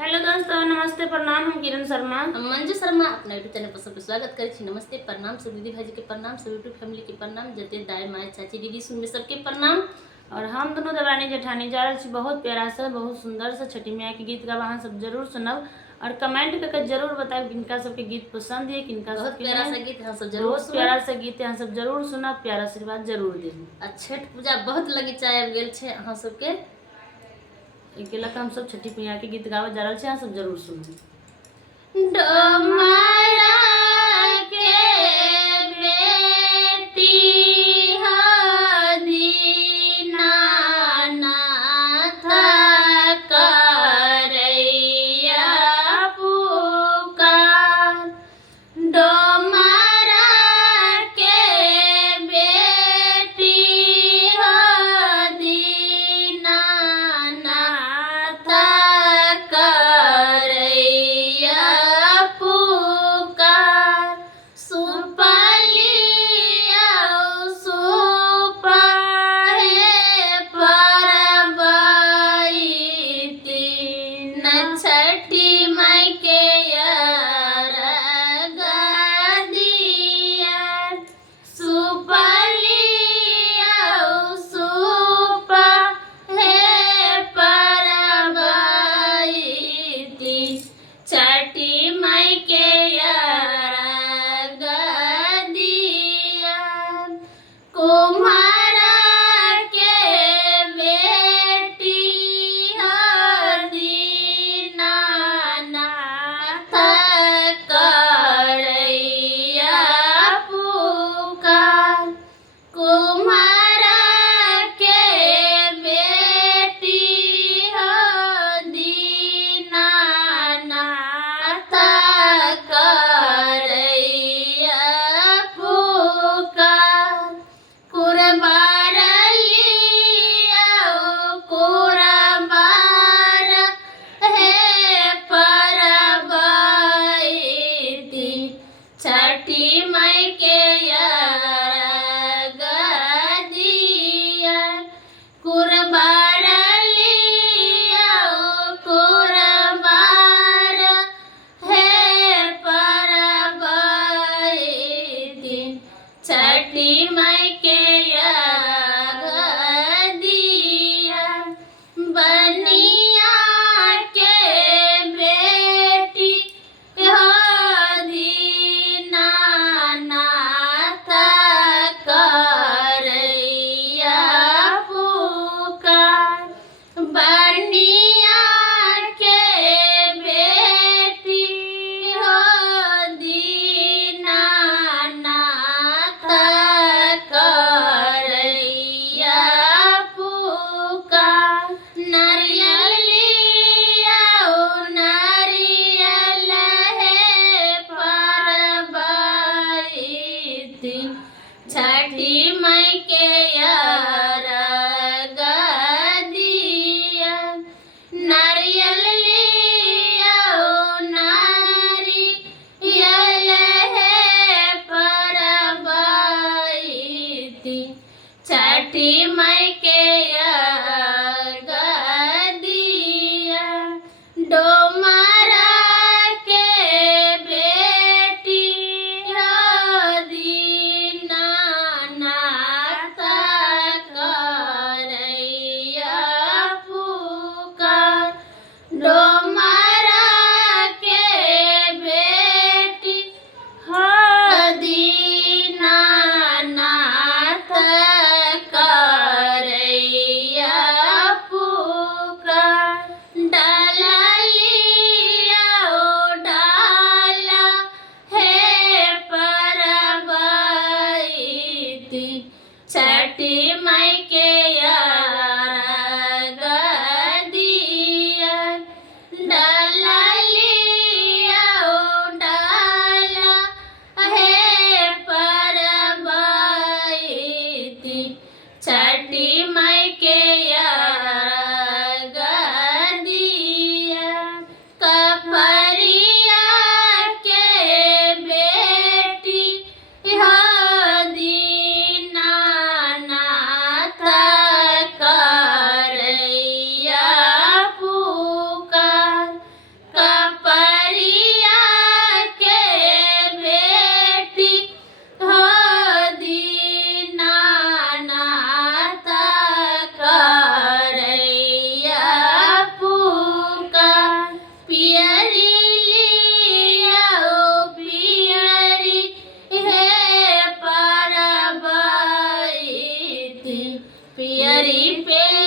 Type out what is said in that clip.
Hello दोस्तों, नमस्ते, प्रणाम। हम किरण शर्मा, हम मंजू शर्मा अपना यूट्यूब चैनल पर सबके स्वागत करे छी। नमस्ते, प्रणाम, सब दीदी भाई के प्रणाम, सब यूट्यूब फैमिली के प्रणाम, जते दाई माई चाची दीदी सुन में सबके प्रणाम। और हम दोनों देवरानी जेठानी जा रहे छी बहुत प्यारा सा, बहुत सुंदर सा छठी मैया के गीत गावा। सब जरूर सुनब और कमेंट करके जरूर बताएं किनका सबके गीत पसंद है, किनका बहुत सबके प्यारा नहीं। सा गीत हम सब जरूर बहुत सुनब। प्यारा सा गीत है, सब जरूर सुनब, प्यारा आशीर्वाद जरूर देब। आ छठ पूजा बहुत लगी चाय आबि गेल छै अहाँ सबके, एके लक हम सब छठी मैया के गीत गावे जा रहे छी, सब जरूर सुनब। डोमारा के बेटी दीनानाथ करैया पुकार। डोमारा के बेटी दीनानाथ करैया पुकार। सुपलिया सुपहे परबैती न छठी माई के छठी माई के गदिया। कुम्हारा के बेटी दीनानाथ पियरी पे